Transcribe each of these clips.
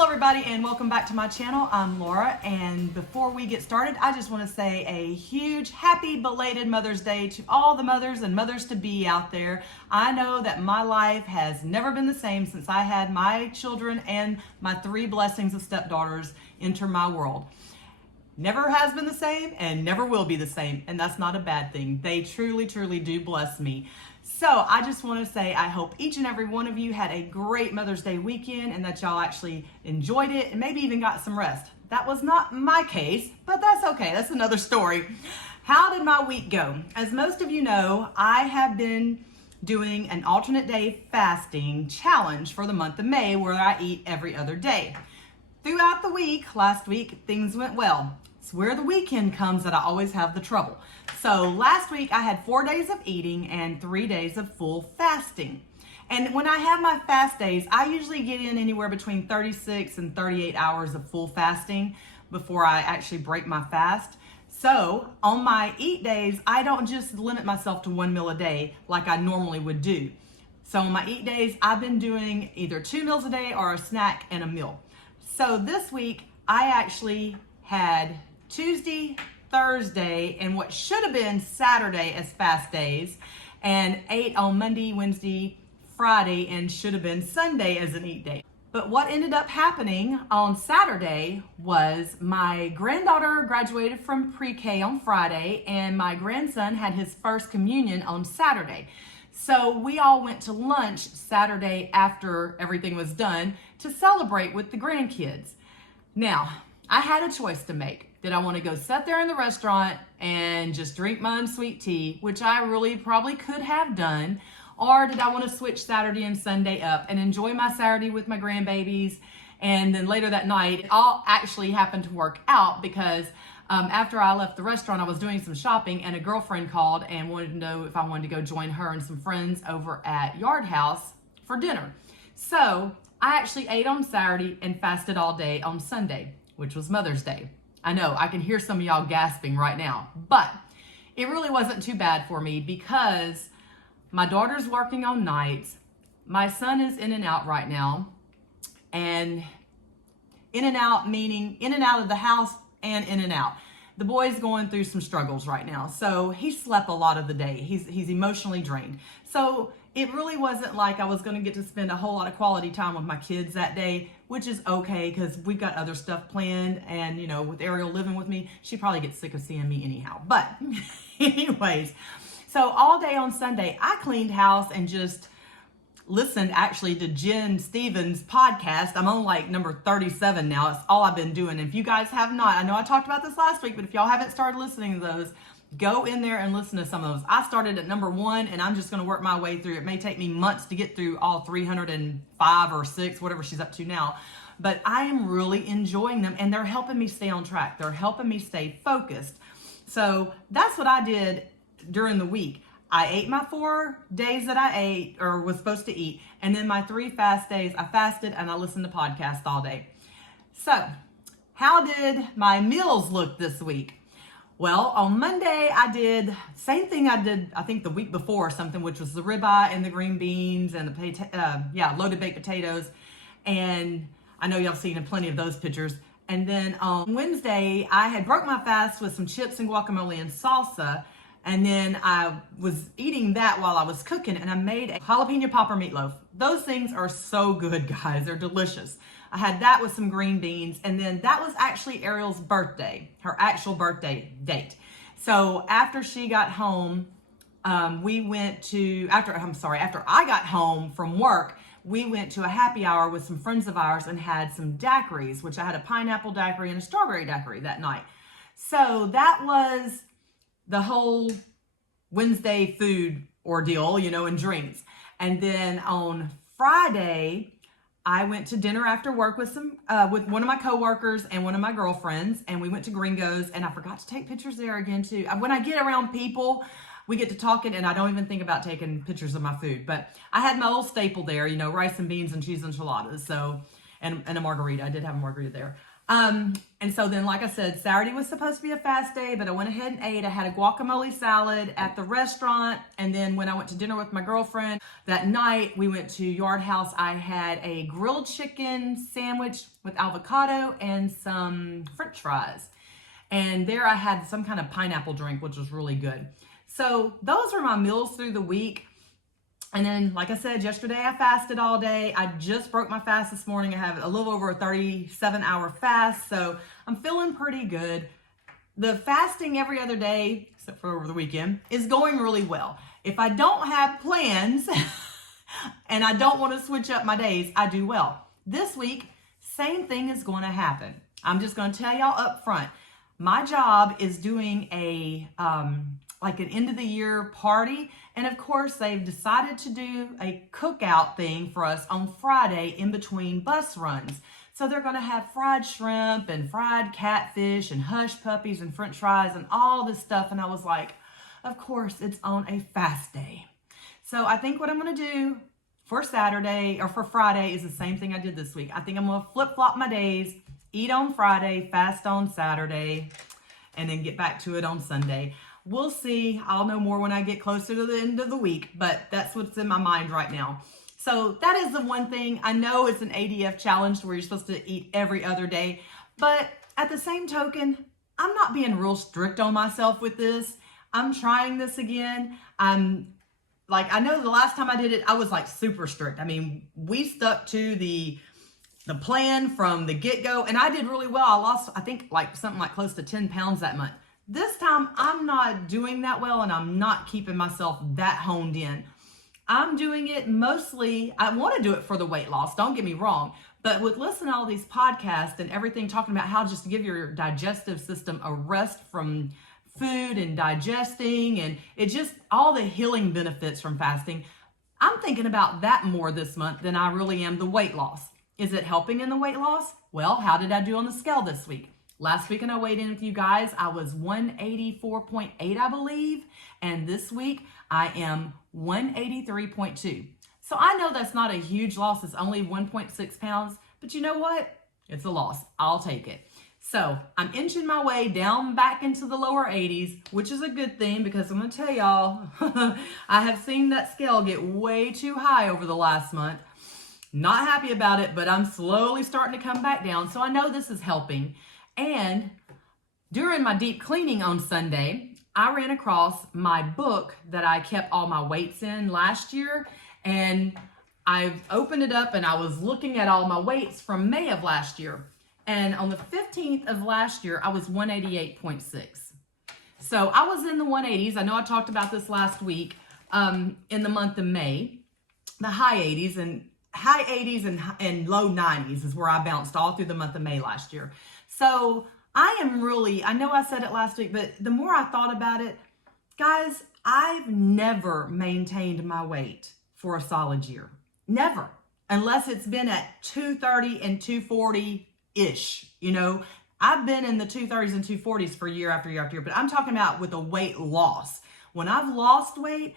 Hello everybody and welcome back to my channel. I'm Laura, and before we get started, I just want to say a huge happy belated Mother's Day to all the mothers and mothers-to-be out there. I know that my life has never been the same since I had my children and my 3 blessings of stepdaughters enter my world. Never has been the same and never will be the same, and that's not a bad thing. They truly do bless me. So I just want to say I hope each and every one of you had a great Mother's Day weekend and that y'all actually enjoyed it and maybe even got some rest. That was not my case, but that's okay. That's another story. How did my week go? As most of you know, I have been doing an alternate day fasting challenge for the month of May where I eat every other day. Throughout the week, last week, things went well. It's where the weekend comes that I always have the trouble. So last week I had 4 days of eating and 3 days of full fasting. And when I have my fast days, I usually get in anywhere between 36 and 38 hours of full fasting before I actually break my fast. So on my eat days, I don't just limit myself to 1 meal a day like I normally would do. So on my eat days, I've been doing either 2 meals a day or a snack and a meal. So this week I actually had Tuesday, Thursday, and what should have been Saturday as fast days, and ate on Monday, Wednesday, Friday, and should have been Sunday as an eat day. But what ended up happening on Saturday was my granddaughter graduated from pre-K on Friday, and my grandson had his first communion on Saturday. So we all went to lunch Saturday after everything was done to celebrate with the grandkids. Now, I had a choice to make. Did I want to go sit there in the restaurant and just drink my unsweet tea, which I really probably could have done, or did I want to switch Saturday and Sunday up and enjoy my Saturday with my grandbabies? And then later that night, it all actually happened to work out because after I left the restaurant, I was doing some shopping and a girlfriend called and wanted to know if I wanted to go join her and some friends over at Yard House for dinner. So I actually ate on Saturday and fasted all day on Sunday, which was Mother's Day. I know, I can hear some of y'all gasping right now, but it really wasn't too bad for me because my daughter's working on nights, my son is in and out right now, and in and out meaning in and out of the house and in and out. The boy's going through some struggles right now, so he slept a lot of the day. He's emotionally drained. So it really wasn't like I was going to get to spend a whole lot of quality time with my kids that day, which is okay because we've got other stuff planned. And, you know, with Ariel living with me, she probably gets sick of seeing me anyhow. But anyways, so all day on Sunday, I cleaned house and just listened actually to Jen Stevens' podcast. I'm on like number 37 now. It's all I've been doing. And if you guys have not, I know I talked about this last week, but if y'all haven't started listening to those, go in there and listen to some of those. I started at number 1 and I'm just going to work my way through. It may take me months to get through all 305 or 6, whatever she's up to now. But I am really enjoying them and they're helping me stay on track. They're helping me stay focused. So that's what I did during the week. I ate my 4 days that I ate or was supposed to eat. And then my 3 fast days, I fasted and I listened to podcasts all day. So how did my meals look this week? Well, on Monday, I did same thing I did, I think the week before or something, which was the ribeye and the green beans and the loaded baked potatoes. And I know y'all seen plenty of those pictures. And then on Wednesday, I had broke my fast with some chips and guacamole and salsa. And then I was eating that while I was cooking, and I made a jalapeno popper meatloaf. Those things are so good, guys. They're delicious. I had that with some green beans, and then that was actually Ariel's birthday, her actual birthday date. So after she got home, after I got home from work, we went to a happy hour with some friends of ours and had some daiquiris, which I had a pineapple daiquiri and a strawberry daiquiri that night. So that was the whole Wednesday food ordeal, you know, and drinks. And then on Friday, I went to dinner after work with with one of my coworkers and one of my girlfriends, and we went to Gringo's, and I forgot to take pictures there again too. When I get around people, we get to talking and I don't even think about taking pictures of my food, but I had my old staple there, you know, rice and beans and cheese enchiladas. So, and a margarita. I did have a margarita there. And so then, like I said, Saturday was supposed to be a fast day, but I went ahead and ate. I had a guacamole salad at the restaurant. And then when I went to dinner with my girlfriend that night, we went to Yard House. I had a grilled chicken sandwich with avocado and some French fries. And there I had some kind of pineapple drink, which was really good. So those were my meals through the week. And then, like I said, yesterday I fasted all day. I just broke my fast this morning. I have a little over a 37-hour fast, so I'm feeling pretty good. The fasting every other day, except for over the weekend, is going really well. If I don't have plans and I don't want to switch up my days, I do well. This week, same thing is going to happen. I'm just going to tell y'all up front. My job is doing like an end of the year party. And of course, they've decided to do a cookout thing for us on Friday in between bus runs. So they're going to have fried shrimp and fried catfish and hush puppies and French fries and all this stuff. And I was like, of course, it's on a fast day. So I think what I'm going to do for Saturday or for Friday is the same thing I did this week. I think I'm going to flip-flop my days, eat on Friday, fast on Saturday, and then get back to it on Sunday. We'll see. I'll know more when I get closer to the end of the week, but that's what's in my mind right now. So that is the one thing. I know it's an ADF challenge where you're supposed to eat every other day, but at the same token, I'm not being real strict on myself with this. I'm trying this again. I know the last time I did it, I was like super strict. I mean, we stuck to the plan from the get-go, and I did really well. I lost, I think, like something like close to 10 pounds that month. This time, I'm not doing that well, and I'm not keeping myself that honed in. I'm doing it mostly, I want to do it for the weight loss, don't get me wrong, but with listening to all these podcasts and everything talking about how just to give your digestive system a rest from food and digesting, and it just, all the healing benefits from fasting, I'm thinking about that more this month than I really am the weight loss. Is it helping in the weight loss? Well, how did I do on the scale this week? Last week when I weighed in with you guys, I was 184.8, I believe. And this week, I am 183.2. So I know that's not a huge loss. It's only 1.6 pounds. But you know what? It's a loss. I'll take it. So I'm inching my way down back into the lower 80s, which is a good thing because I'm going to tell y'all, I have seen that scale get way too high over the last month. Not happy about it, but I'm slowly starting to come back down. So I know this is helping. And during my deep cleaning on Sunday, I ran across my book that I kept all my weights in last year. And I opened it up and I was looking at all my weights from May of last year. And on the 15th of last year, I was 188.6. So I was in the 180s. I know I talked about this last week in the month of May. The high 80s and low 90s is where I bounced all through the month of May last year. So I am really, I know I said it last week, but the more I thought about it, guys, I've never maintained my weight for a solid year. Never. Unless it's been at 230 and 240-ish. You know, I've been in the 230s and 240s for year after year after year, but I'm talking about with a weight loss. When I've lost weight,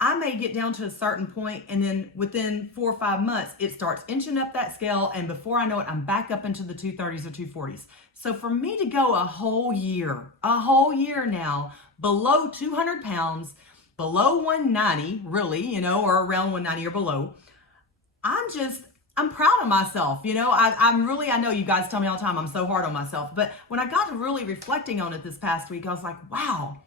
I may get down to a certain point and then within 4 or 5 months, it starts inching up that scale. And before I know it, I'm back up into the 230s or 240s. So for me to go a whole year now, below 200 pounds, below 190, really, you know, or around 190 or below, I'm proud of myself. You know, I know you guys tell me all the time, I'm so hard on myself. But when I got to really reflecting on it this past week, I was like, wow,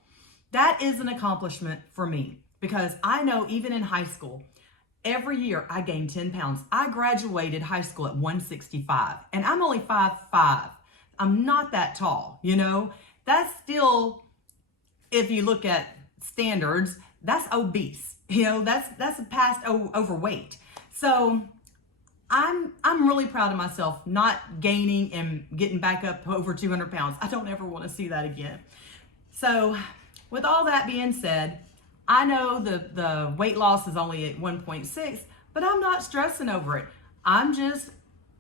that is an accomplishment for me. Because I know even in high school, every year I gained 10 pounds. I graduated high school at 165 and I'm only 5'5". I'm not that tall, you know. That's still, if you look at standards, that's obese. You know, that's past overweight. So I'm really proud of myself not gaining and getting back up over 200 pounds. I don't ever want to see that again. So with all that being said, I know the weight loss is only at 1.6, but I'm not stressing over it. I'm just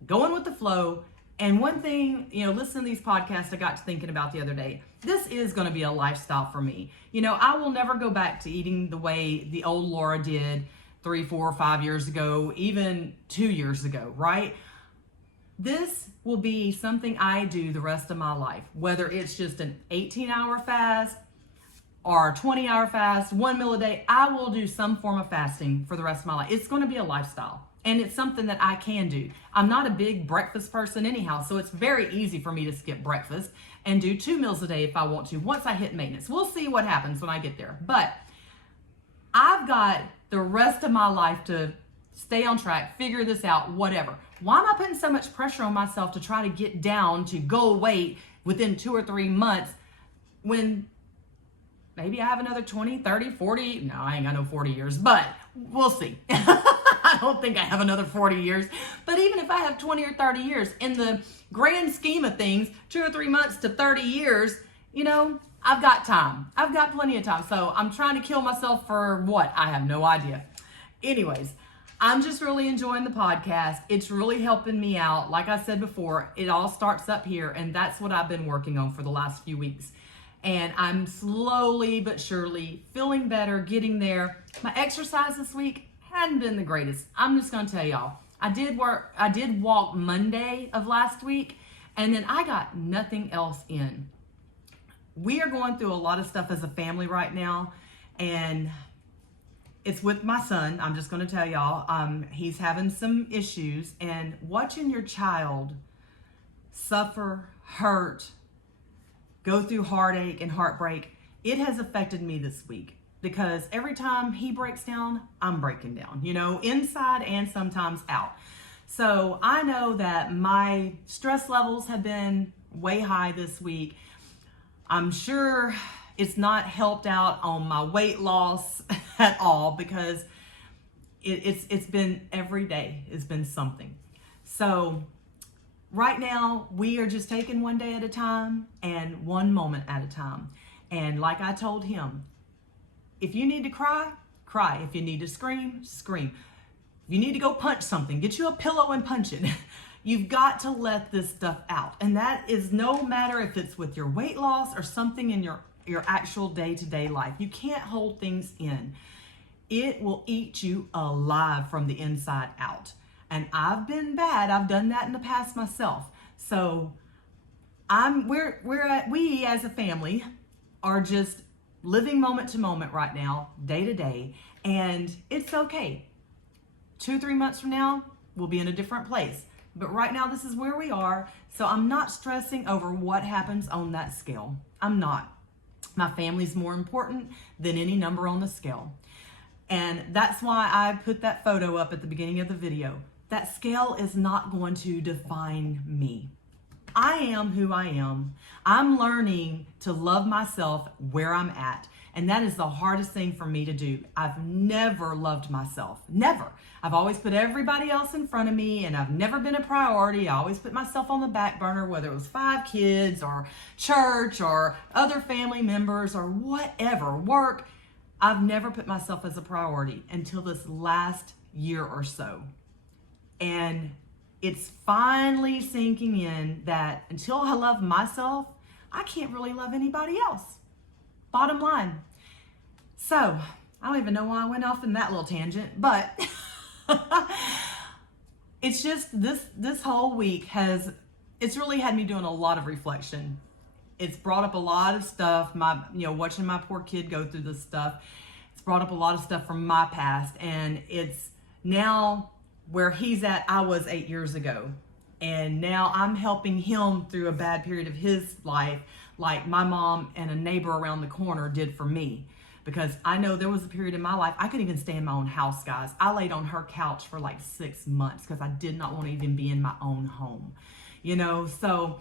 going with the flow. And one thing, you know, listening to these podcasts, I got to thinking about the other day, this is going to be a lifestyle for me. You know, I will never go back to eating the way the old Laura did 3, 4, 5 years ago, even 2 years ago, right? This will be something I do the rest of my life, whether it's just an 18-hour fast or a 20-hour fast, 1 meal a day. I will do some form of fasting for the rest of my life. It's going to be a lifestyle, and it's something that I can do. I'm not a big breakfast person anyhow, so it's very easy for me to skip breakfast and do 2 meals a day if I want to once I hit maintenance. We'll see what happens when I get there. But I've got the rest of my life to stay on track, figure this out, whatever. Why am I putting so much pressure on myself to try to get down to goal weight within 2 or 3 months when maybe I have another 20, 30, 40, no, I ain't got no 40 years, but we'll see. I don't think I have another 40 years, but even if I have 20 or 30 years, in the grand scheme of things, 2 or 3 months to 30 years, you know, I've got time. I've got plenty of time. So I'm trying to kill myself for what? I have no idea. Anyways, I'm just really enjoying the podcast. It's really helping me out. Like I said before, it all starts up here, and that's what I've been working on for the last few weeks. And I'm slowly but surely feeling better, getting there. My exercise this week hadn't been the greatest. I'm just gonna tell y'all. I did walk Monday of last week, and then I got nothing else in. We are going through a lot of stuff as a family right now, and it's with my son. I'm just going to tell y'all, he's having some issues, and watching your child suffer, hurt, go through heartache and heartbreak, it has affected me this week, because every time he breaks down, I'm breaking down, you know, inside and sometimes out. So I know that my stress levels have been way high this week. I'm sure it's not helped out on my weight loss at all, because it's been every day. It's been something. So right now we are just taking one day at a time and one moment at a time. And like I told him, if you need to cry, cry. If you need to scream, scream. If you need to go punch something, get you a pillow and punch it. You've got to let this stuff out. And that is no matter if it's with your weight loss or something in your actual day-to-day life. You can't hold things in. It will eat you alive from the inside out. And I've been bad. I've done that in the past myself. So we as a family are just living moment to moment right now, day to day, and it's okay. 2-3 months from now, we'll be in a different place. But right now, this is where we are. So I'm not stressing over what happens on that scale. I'm not. My family's more important than any number on the scale. And that's why I put that photo up at the beginning of the video. That scale is not going to define me. I am who I am. I'm learning to love myself where I'm at. And that is the hardest thing for me to do. I've never loved myself. Never. I've always put everybody else in front of me, and I've never been a priority. I always put myself on the back burner, whether it was 5 kids or church or other family members or whatever, work. I've never put myself as a priority until this last year or so. And it's finally sinking in that until I love myself, I can't really love anybody else. Bottom line. So, I don't even know why I went off in that little tangent, but it's just this whole week it's really had me doing a lot of reflection. It's brought up a lot of stuff, watching my poor kid go through this stuff. It's brought up a lot of stuff from my past, and it's now where he's at. I was 8 years ago, and now I'm helping him through a bad period of his life, like my mom and a neighbor around the corner did for me. Because I know there was a period in my life, I couldn't even stay in my own house, guys. I laid on her couch for like 6 months because I did not want to even be in my own home. So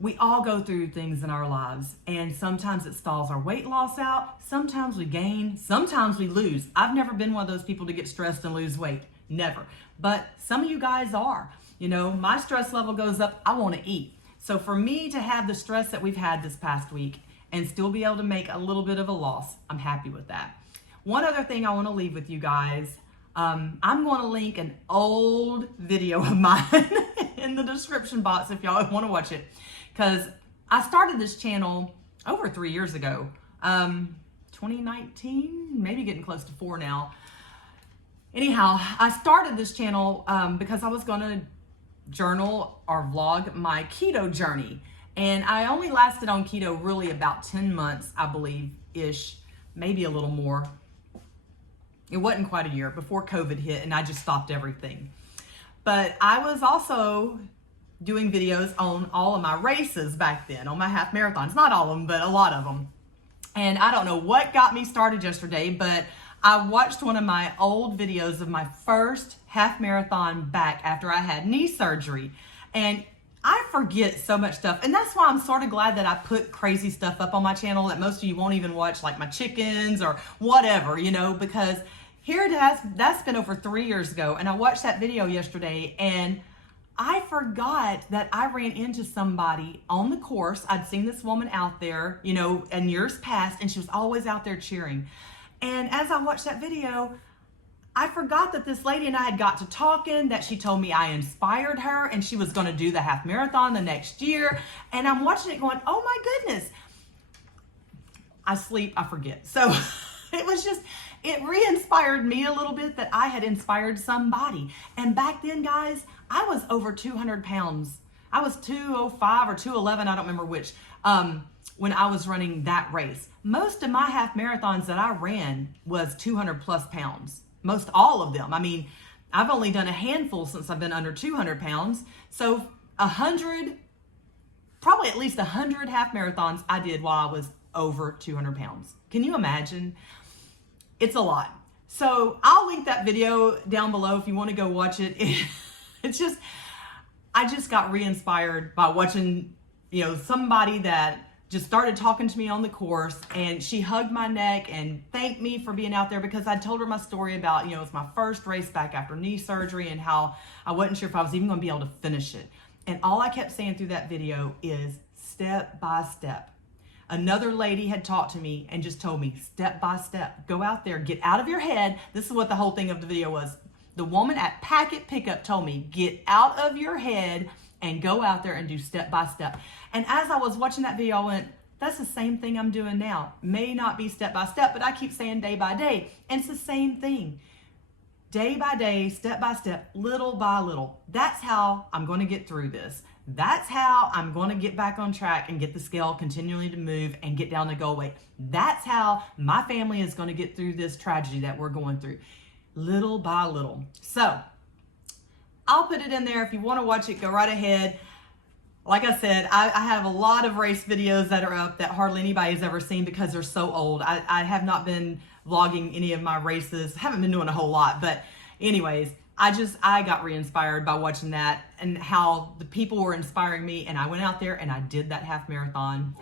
we all go through things in our lives, and sometimes it stalls our weight loss out. Sometimes we gain, sometimes we lose. I've never been one of those people to get stressed and lose weight, never. But some of you guys are. My stress level goes up, I want to eat. So for me to have the stress that we've had this past week and still be able to make a little bit of a loss, I'm happy with that. One other thing I want to leave with you guys, I'm going to link an old video of mine in the description box if y'all want to watch it. Because I started this channel over 3 years ago, 2019, maybe getting close to 4 now. Anyhow, I started this channel because I was going to journal or vlog my keto journey. And I only lasted on keto really about 10 months, I believe-ish, maybe a little more. It wasn't quite a year before COVID hit and I just stopped everything. But I was also doing videos on all of my races back then, on my half marathons. Not all of them, but a lot of them. And I don't know what got me started yesterday, but I watched one of my old videos of my first half marathon back after I had knee surgery. And I forget so much stuff. And that's why I'm sort of glad that I put crazy stuff up on my channel that most of you won't even watch, like my chickens or whatever, you know, because here it has, that's been over 3 years ago. And I watched that video yesterday and I forgot that I ran into somebody on the course. I'd seen this woman out there, you know, in years past, and she was always out there cheering. And as I watched that video, I forgot that this lady and I had got to talking, that she told me I inspired her and she was going to do the half marathon the next year. And I'm watching it going, oh my goodness. I sleep, I forget. So it was just, it re-inspired me a little bit that I had inspired somebody. And back then, guys, I was over 200 pounds. I was 205 or 211, I don't remember which, when I was running that race. Most of my half marathons that I ran was 200 plus pounds. Most all of them. I mean, I've only done a handful since I've been under 200 pounds. So 100, probably at least 100 half marathons I did while I was over 200 pounds. Can you imagine? It's a lot. So I'll link that video down below if you want to go watch it. It's just, I just got re-inspired by watching, you know, somebody that just started talking to me on the course, and she hugged my neck and thanked me for being out there because I told her my story about, you know, it's my first race back after knee surgery and how I wasn't sure if I was even going to be able to finish it. And all I kept saying through that video is step by step. Another lady had talked to me and just told me step by step, go out there, get out of your head. This is what the whole thing of the video was. The woman at Packet Pickup told me, get out of your head and go out there and do step by step. And as I was watching that video, I went, that's the same thing I'm doing now. May not be step by step, but I keep saying day by day. And it's the same thing. Day by day, step by step, little by little. That's how I'm going to get through this. That's how I'm going to get back on track and get the scale continually to move and get down to goal weight. That's how my family is going to get through this tragedy that we're going through. Little by little. So I'll put it in there. If you want to watch it, go right ahead. Like I said, I have a lot of race videos that are up that hardly anybody's ever seen because they're so old. I have not been vlogging any of my races. Haven't been doing a whole lot. But anyways, I got re-inspired by watching that and how the people were inspiring me. And I went out there and I did that half marathon.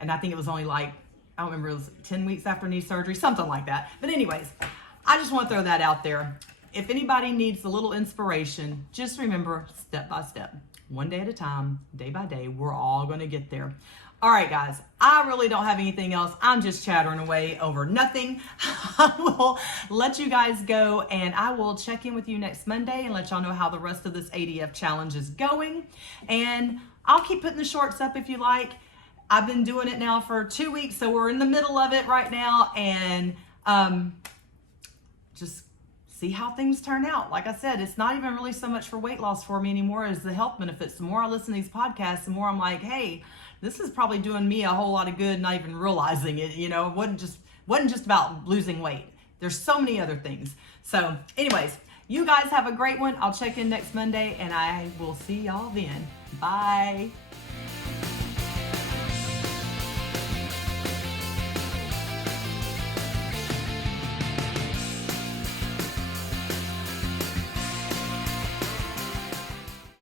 And I think it was only like, I don't remember, it was 10 weeks after knee surgery, something like that. But anyways, I just want to throw that out there. If anybody needs a little inspiration, just remember step by step, one day at a time, day by day, we're all going to get there. All right, guys, I really don't have anything else. I'm just chattering away over nothing. I will let you guys go, and I will check in with you next Monday and let y'all know how the rest of this ADF challenge is going. And I'll keep putting the shorts up if you like. I've been doing it now for 2 weeks, so we're in the middle of it right now, and just see how things turn out. Like I said, it's not even really so much for weight loss for me anymore as the health benefits. The more I listen to these podcasts, the more I'm like, hey, this is probably doing me a whole lot of good, not even realizing it. You know, it wasn't just about losing weight. There's so many other things. So anyways, you guys have a great one. I'll check in next Monday and I will see y'all then. Bye.